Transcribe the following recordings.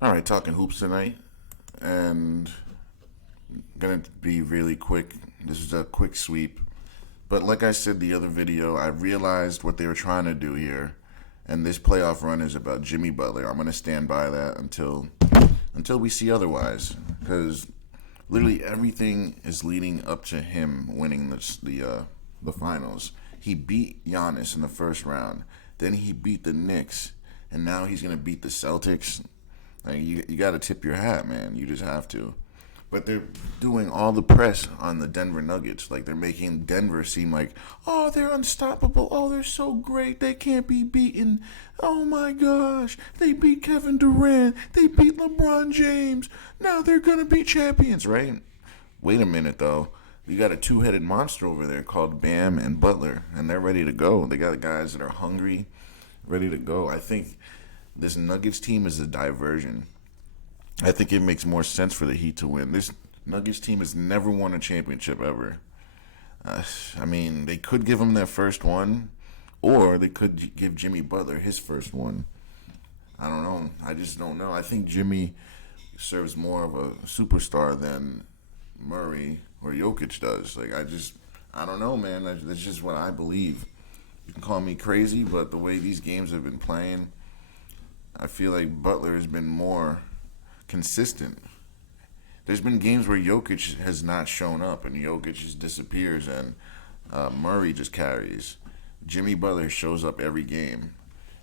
All right, talking hoops tonight, and gonna be really quick. This is a quick sweep, but like I said the other video, I realized what they were trying to do here, and this playoff run is about Jimmy Butler. I'm gonna stand by that until we see otherwise, because literally everything is leading up to him winning the finals. He beat Giannis in the first round, then he beat the Knicks, and now he's gonna beat the Celtics. Like you got to tip your hat, man. You just have to. But they're doing all the press on the Denver Nuggets. Like they're making Denver seem like, oh, they're unstoppable. Oh, they're so great. They can't be beaten. Oh my gosh, they beat Kevin Durant. They beat LeBron James. Now they're gonna be champions, right? Wait a minute though. You got a two-headed monster over there called Bam and Butler, and they're ready to go. They got guys that are hungry, ready to go. I think this Nuggets team is a diversion. I think it makes more sense for the Heat to win. This Nuggets team has never won a championship ever. I mean, they could give him their first one, or they could give Jimmy Butler his first one. I don't know. I just don't know. I think Jimmy serves more of a superstar than Murray or Jokic does. I don't know, man. That's just what I believe. You can call me crazy, but the way these games have been playing, I feel like Butler has been more consistent. There's been games where Jokic has not shown up and Jokic just disappears and Murray just carries. Jimmy Butler shows up every game.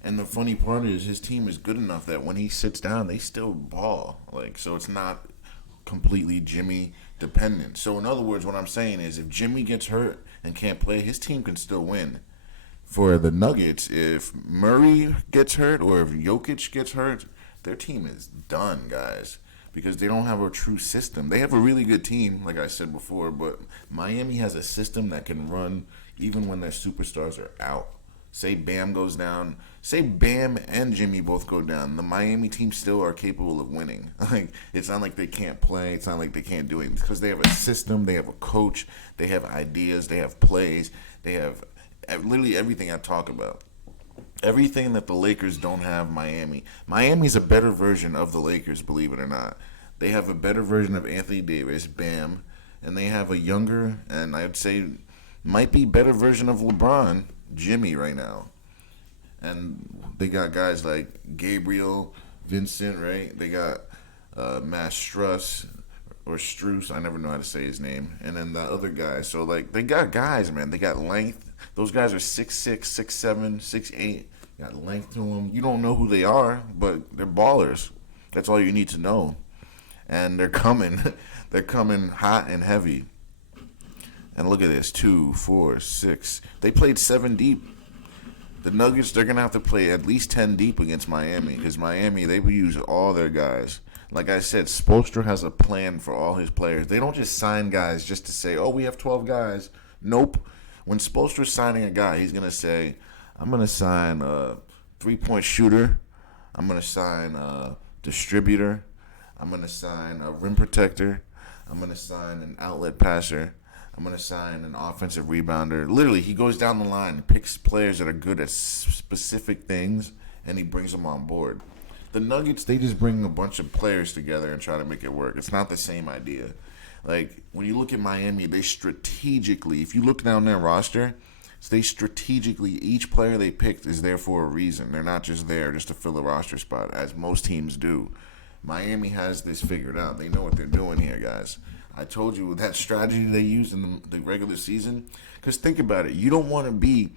And the funny part is his team is good enough that when he sits down, they still ball. So it's not completely Jimmy dependent. So in other words, what I'm saying is if Jimmy gets hurt and can't play, his team can still win. For the Nuggets, if Murray gets hurt or if Jokic gets hurt, their team is done, guys, because they don't have a true system. They have a really good team, like I said before, but Miami has a system that can run even when their superstars are out. Say Bam goes down, say Bam and Jimmy both go down, the Miami team still are capable of winning. It's not like they can't play, it's not like they can't do it because they have a system, they have a coach, they have ideas, they have plays, they have literally everything I talk about. Everything that the Lakers don't have, Miami. Miami's a better version of the Lakers, believe it or not. They have a better version of Anthony Davis, Bam, and they have a younger and I'd say might be better version of LeBron, Jimmy right now. And they got guys like Gabriel, Vincent, right? They got Matt Struss or Struess. I never know how to say his name. And then the other guy. So they got guys, man. They got length. Those guys are 6'6", 6'7", 6'8". Got length to them. You don't know who they are, but they're ballers. That's all you need to know. And they're coming. They're coming hot and heavy. And look at this: 2, 4, 6. They played 7 deep. The Nuggets, they're gonna have to play at least 10 deep against Miami because Miami, they will use all their guys. Like I said, Spoelstra has a plan for all his players. They don't just sign guys just to say, "Oh, we have 12 guys." Nope. When Spoelstra's signing a guy, he's gonna say, "I'm gonna sign a 3-point shooter. I'm gonna sign a distributor. I'm gonna sign a rim protector. I'm gonna sign an outlet passer. I'm going to sign an offensive rebounder." Literally, he goes down the line and picks players that are good at specific things, and he brings them on board. The Nuggets, they just bring a bunch of players together and try to make it work. It's not the same idea. When you look at Miami, they strategically, if you look down their roster, they strategically, each player they picked is there for a reason. They're not just there just to fill a roster spot, as most teams do. Miami has this figured out. They know what they're doing here, guys. I told you that strategy they used in the regular season. Because think about it. You don't want to be,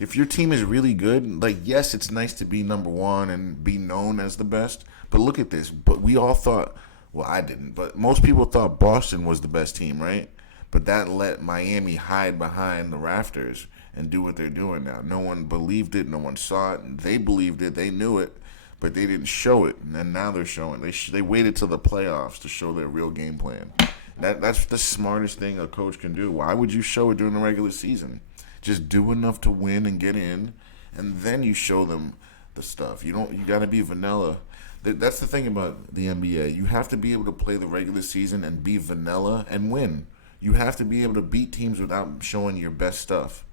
if your team is really good, yes, it's nice to be number one and be known as the best. But look at this. But we all thought, well, I didn't, but most people thought Boston was the best team, right? But that let Miami hide behind the rafters and do what they're doing now. No one believed it. No one saw it. They believed it. They knew it. But they didn't show it. And now they're showing. They waited till the playoffs to show their real game plan. That's the smartest thing a coach can do. Why would you show it during the regular season? Just do enough to win and get in, and then you show them the stuff. You got to be vanilla. That's the thing about the NBA. You have to be able to play the regular season and be vanilla and win. You have to be able to beat teams without showing your best stuff.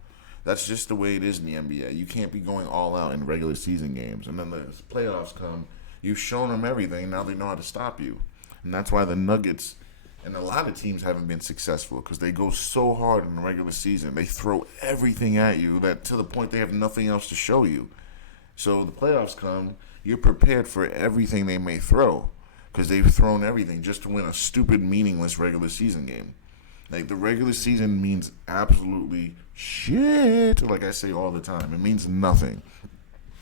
That's just the way it is in the NBA. You can't be going all out in regular season games, and then the playoffs come. You've shown them everything. Now they know how to stop you. And that's why the Nuggets and a lot of teams haven't been successful because they go so hard in the regular season. They throw everything at you that to the point they have nothing else to show you. So the playoffs come, you're prepared for everything they may throw because they've thrown everything just to win a stupid, meaningless regular season game. Like, the regular season means absolutely shit, like I say all the time. It means nothing.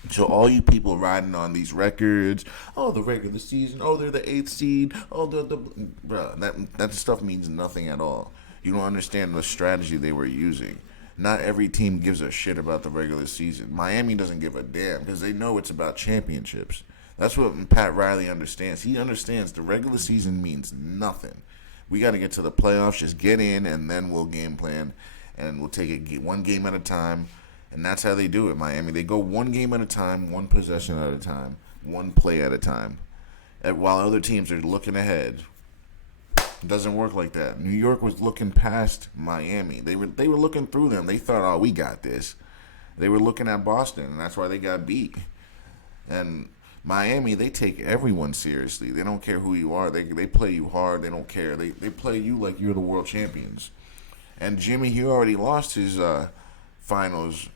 So all you people riding on these records, oh, the regular season, oh, they're the 8th seed, oh, bruh, that stuff means nothing at all. You don't understand the strategy they were using. Not every team gives a shit about the regular season. Miami doesn't give a damn because they know it's about championships. That's what Pat Riley understands. He understands the regular season means nothing. We got to get to the playoffs, just get in, and then we'll game plan, and we'll take it one game at a time. And that's how they do it, Miami. They go one game at a time, one possession at a time, one play at a time. And while other teams are looking ahead. It doesn't work like that. New York was looking past Miami. They were looking through them. They thought, oh, we got this. They were looking at Boston, and that's why they got beat. And Miami, they take everyone seriously. They don't care who you are. They play you hard. They don't care. They play you like you're the world champions. And Jimmy, he already lost his finals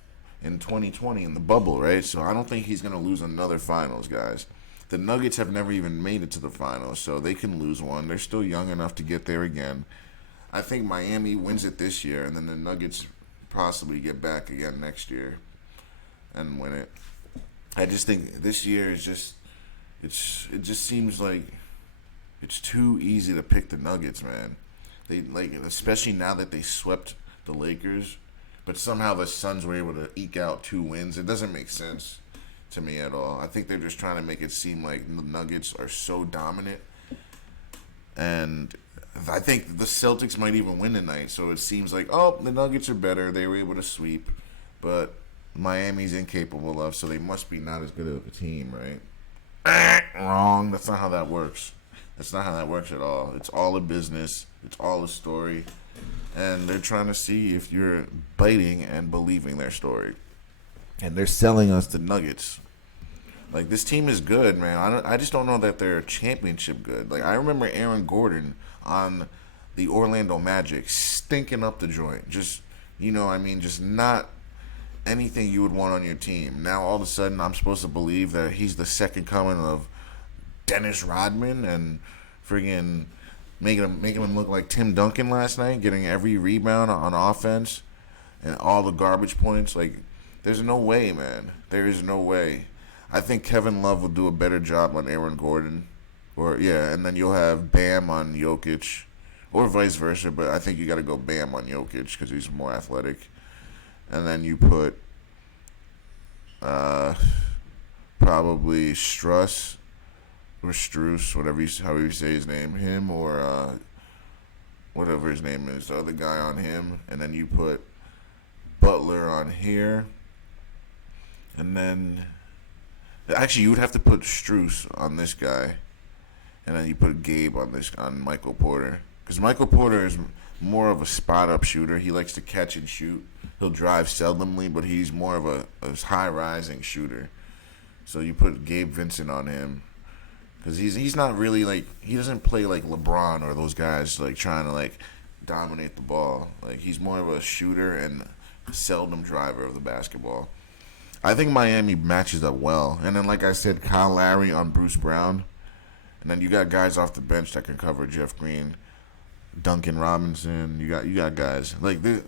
in 2020 in the bubble, right? So I don't think he's going to lose another finals, guys. The Nuggets have never even made it to the finals, so they can lose one. They're still young enough to get there again. I think Miami wins it this year, and then the Nuggets possibly get back again next year and win it. I just think this year is it just seems like it's too easy to pick the Nuggets, man. They especially now that they swept the Lakers, but somehow the Suns were able to eke out 2 wins. It doesn't make sense to me at all. I think they're just trying to make it seem like the Nuggets are so dominant, and I think the Celtics might even win tonight. So it seems like, oh, the Nuggets are better. They were able to sweep, but Miami's incapable of, so they must be not as good of a team, right? Wrong. That's not how that works. That's not how that works at all. It's all a business. It's all a story, and they're trying to see if you're biting and believing their story. And they're selling us the Nuggets. Like, this team is good, man. I just don't know that they're championship good. Like, I remember Aaron Gordon on the Orlando Magic stinking up the joint. Just, just not anything you would want on your team. Now, all of a sudden, I'm supposed to believe that he's the second coming of Dennis Rodman and friggin' making him look like Tim Duncan last night, getting every rebound on offense and all the garbage points. Like, there's no way, man. There is no way. I think Kevin Love will do a better job on Aaron Gordon. And then you'll have Bam on Jokic, or vice versa, but I think you got to go Bam on Jokic because he's more athletic. And then you put probably Struss or Struce, however you say his name, him or whatever his name is, the other guy on him. And then you put Butler on here. And then, actually, you would have to put Strus on this guy, and then you put Gabe on Michael Porter, because Michael Porter is more of a spot-up shooter. He likes to catch and shoot. He'll drive seldomly, but he's more of a high-rising shooter. So you put Gabe Vincent on him, because he's not really he doesn't play like LeBron or those guys trying to dominate the ball. He's more of a shooter and seldom driver of the basketball. I think Miami matches up well. And then, like I said, Kyle Lowry on Bruce Brown. And then you got guys off the bench that can cover Jeff Green, Duncan Robinson. You got guys.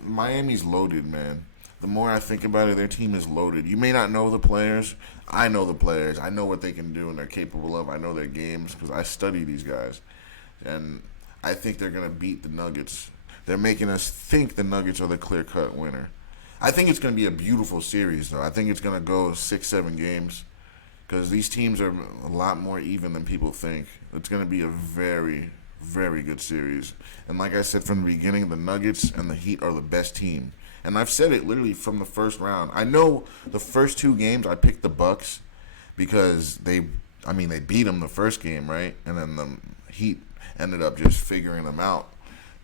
Miami's loaded, man. The more I think about it, their team is loaded. You may not know the players. I know the players. I know what they can do and they're capable of. I know their games because I study these guys. And I think they're going to beat the Nuggets. They're making us think the Nuggets are the clear-cut winner. I think it's going to be a beautiful series, though. I think it's going to go 6-7 games because these teams are a lot more even than people think. It's going to be a very, very good series. And like I said from the beginning, the Nuggets and the Heat are the best team. And I've said it literally from the first round. I know the first 2 games I picked the Bucks because they beat them the first game, right? And then the Heat ended up just figuring them out.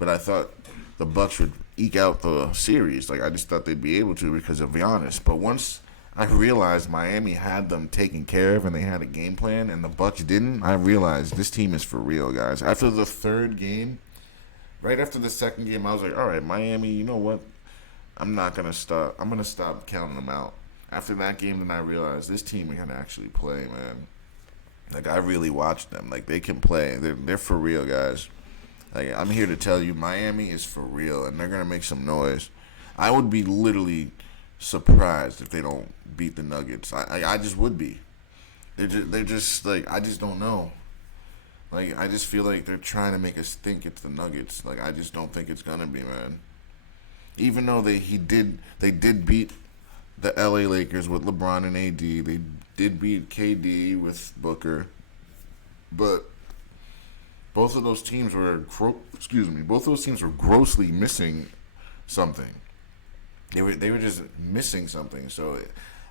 But I thought the Bucks would eke out the series. I just thought they'd be able to because of Giannis. But once I realized Miami had them taken care of and they had a game plan, and the Bucks didn't. I realized this team is for real, guys. After the third game, right after the second game, I was like, all right, Miami, you know what? I'm not gonna stop. I'm gonna stop counting them out. After that game, then I realized this team can actually play, man. Like I really watched them. Like they can play. They're for real, guys. Like I'm here to tell you, Miami is for real, and they're gonna make some noise. I would be literally surprised if they don't beat the Nuggets. I just would be. They're just like I just don't know. Like I just feel like they're trying to make us think it's the Nuggets. Like I just don't think it's gonna be, man. Even though they did beat the LA Lakers with LeBron and AD. They did beat KD with Booker, but both of those teams were both of those teams were grossly missing something. They were just missing something. So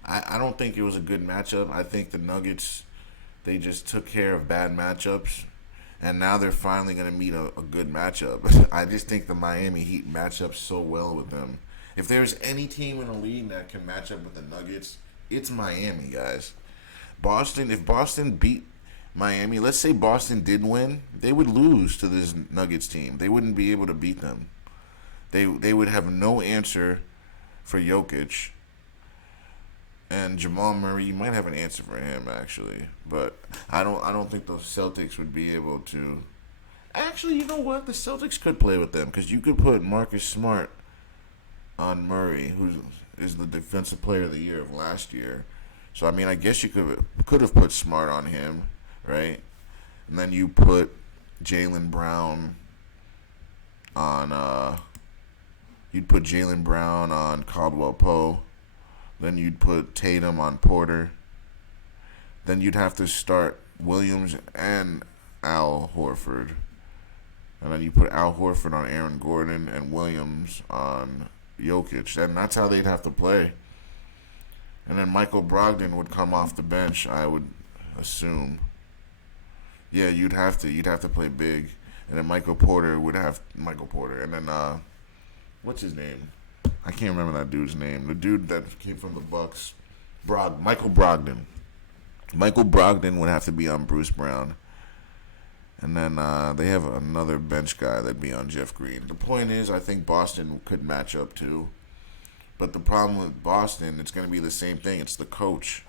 I don't think it was a good matchup. I think the Nuggets they just took care of bad matchups, and now they're finally going to meet a good matchup. I just think the Miami Heat match up so well with them. If there's any team in the league that can match up with the Nuggets, it's Miami, guys. If Boston beat Miami, let's say Boston did win, they would lose to this Nuggets team. They wouldn't be able to beat them. They would have no answer for Jokic. And Jamal Murray, you might have an answer for him actually, but I don't think those Celtics would be able to. Actually, you know what? The Celtics could play with them because you could put Marcus Smart on Murray, who is the defensive player of the year of last year. So I mean, I guess you could have put Smart on him, right? And then you put Jaylen Brown on. You'd put Jaylen Brown on Caldwell Pope. Then you'd put Tatum on Porter. Then you'd have to start Williams and Al Horford. And then you put Al Horford on Aaron Gordon and Williams on Jokic. And that's how they'd have to play. And then Michael Brogdon would come off the bench, I would assume. Yeah, you'd have to play big. And then Michael Porter. And then, what's his name? I can't remember that dude's name. The dude that came from the Bucks. Michael Brogdon. Michael Brogdon would have to be on Bruce Brown. And then they have another bench guy that'd be on Jeff Green. The point is, I think Boston could match up too. But the problem with Boston, it's going to be the same thing. It's the coach.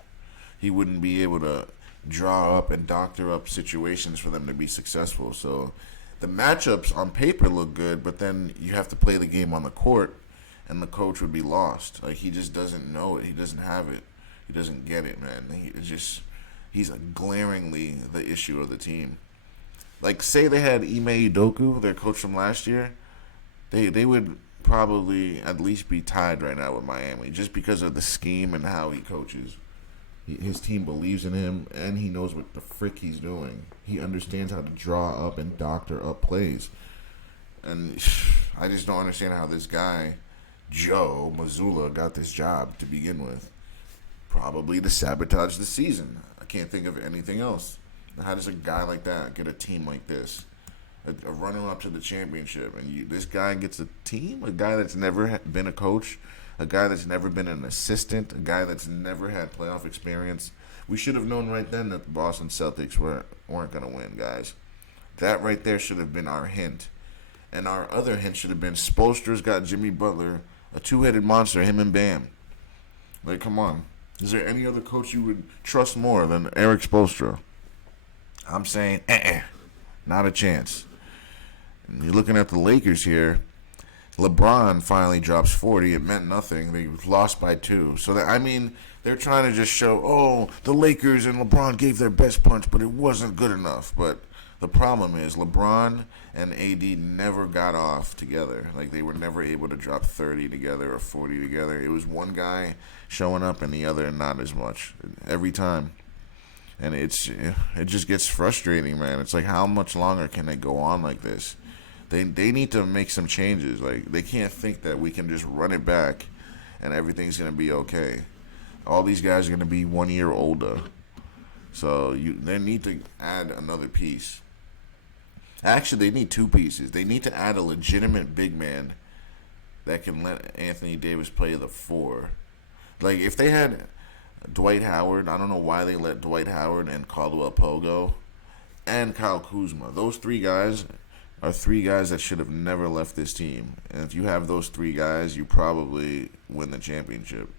He wouldn't be able to draw up and doctor up situations for them to be successful. So the matchups on paper look good, but then you have to play the game on the court, and the coach would be lost. Like, he just doesn't know it. He doesn't have it. He doesn't get it, man. He's glaringly the issue of the team. Like, say they had Ime Udoka, their coach from last year, they would probably at least be tied right now with Miami just because of the scheme and how he coaches. His team believes in him, and he knows what the frick he's doing. He understands how to draw up and doctor up plays. And I just don't understand how this guy, Joe Mazzulla, got this job to begin with. Probably to sabotage the season. I can't think of anything else. How does a guy like that get a team like this? A runner-up to the championship, and this guy gets a team? A guy that's never been a coach? A guy that's never been an assistant? A guy that's never had playoff experience? We should have known right then that the Boston Celtics weren't going to win, guys. That right there should have been our hint. And our other hint should have been Spoelstra's got Jimmy Butler, a two-headed monster, him and Bam. Like, come on. Is there any other coach you would trust more than Eric Spoelstra? I'm saying, not a chance. And you're looking at the Lakers here. LeBron finally drops 40. It meant nothing. They lost by 2. So, they're trying to just show, the Lakers and LeBron gave their best punch, but it wasn't good enough. But the problem is LeBron and AD never got off together. Like, they were never able to drop 30 together or 40 together. It was one guy showing up and the other not as much every time. And it just gets frustrating, man. It's like, how much longer can they go on like this? They need to make some changes. Like, they can't think that we can just run it back and everything's going to be okay. All these guys are going to be 1 year older. So they need to add another piece. Actually, they need 2 pieces. They need to add a legitimate big man that can let Anthony Davis play the 4. Like, if they had Dwight Howard. I don't know why they let Dwight Howard and Caldwell Pope go, and Kyle Kuzma. Those three guys are three guys that should have never left this team. And if you have those three guys, you probably win the championship.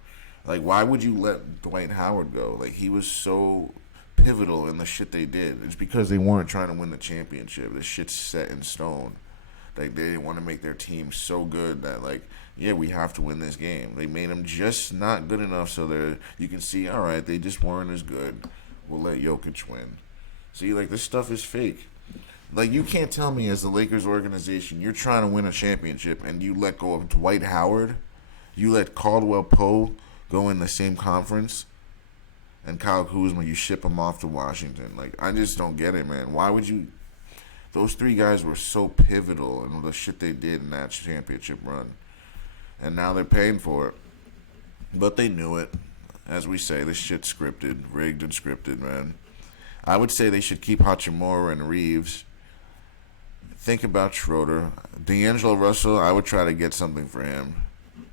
Like, why would you let Dwight Howard go? Like, he was so pivotal in the shit they did. It's because they weren't trying to win the championship. The shit's set in stone. Like, they didn't want to make their team so good that, like, yeah, we have to win this game. They made them just not good enough so you can see, all right, they just weren't as good. We'll let Jokic win. See, like, this stuff is fake. Like, you can't tell me as the Lakers organization, you're trying to win a championship and you let go of Dwight Howard, you let Caldwell Pope go in the same conference, and Kyle Kuzma, you ship him off to Washington. Like, I just don't get it, man. Why would you? Those three guys were so pivotal in the shit they did in that championship run. And now they're paying for it. But they knew it. As we say, this shit's scripted, rigged and scripted, man. I would say they should keep Hachimura and Reeves. Think about Schroeder. D'Angelo Russell, I would try to get something for him.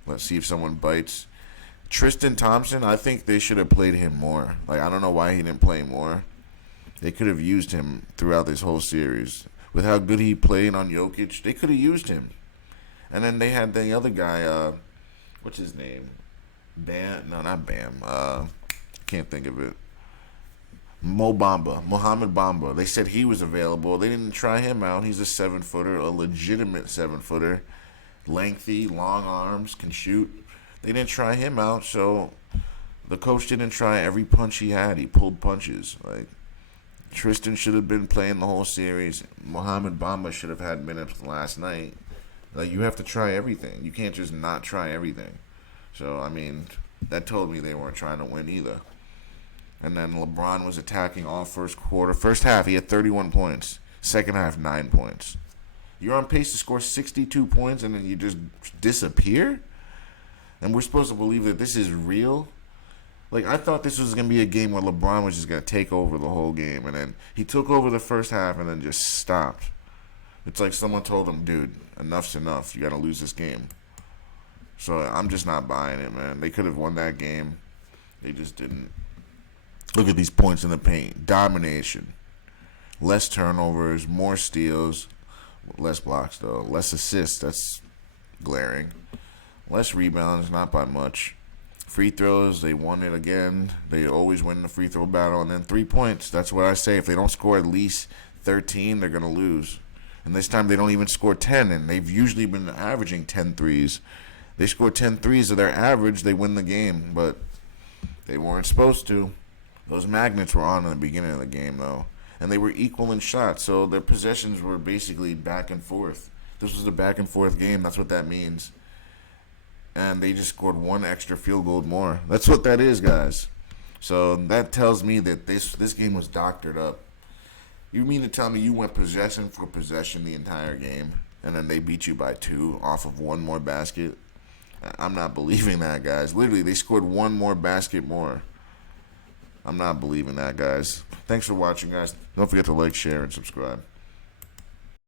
Let's see if someone bites. Tristan Thompson, I think they should have played him more. Like, I don't know why he didn't play more. They could have used him throughout this whole series. With how good he played on Jokic, they could have used him. And then they had the other guy, what's his name? Bam? No, not Bam. Can't think of it. Mohamed Bamba. They said he was available. They didn't try him out. He's a 7-footer, a legitimate 7-footer. Lengthy, long arms, can shoot. They didn't try him out, so the coach didn't try every punch he had. He pulled punches. Like, Tristan should have been playing the whole series. Mohamed Bamba should have had minutes last night. Like, you have to try everything. You can't just not try everything. So, I mean, that told me they weren't trying to win either. And then LeBron was attacking all first quarter. First half, he had 31 points. Second half, 9 points. You're on pace to score 62 points and then you just disappear? And we're supposed to believe that this is real? Like, I thought this was going to be a game where LeBron was just going to take over the whole game. And then he took over the first half and then just stopped. It's like someone told him, dude, enough's enough. You got to lose this game. So I'm just not buying it, man. They could have won that game. They just didn't. Look at these points in the paint. Domination. Less turnovers, more steals. Less blocks, though. Less assists. That's glaring. Less rebounds, not by much. Free throws, they won it again. They always win the free throw battle. And then 3 points. That's what I say. If they don't score at least 13, they're going to lose. And this time they don't even score 10. And they've usually been averaging 10 threes. They score 10 threes of their average, they win the game. But they weren't supposed to. Those magnets were on in the beginning of the game, though. And they were equal in shots. So their possessions were basically back and forth. This was a back and forth game. That's what that means. And they just scored one extra field goal more. That's what that is, guys. So that tells me that this game was doctored up. You mean to tell me you went possession for possession the entire game, and then they beat you by 2 off of one more basket? I'm not believing that, guys. Literally, they scored one more basket more. I'm not believing that, guys. Thanks for watching, guys. Don't forget to like, share, and subscribe.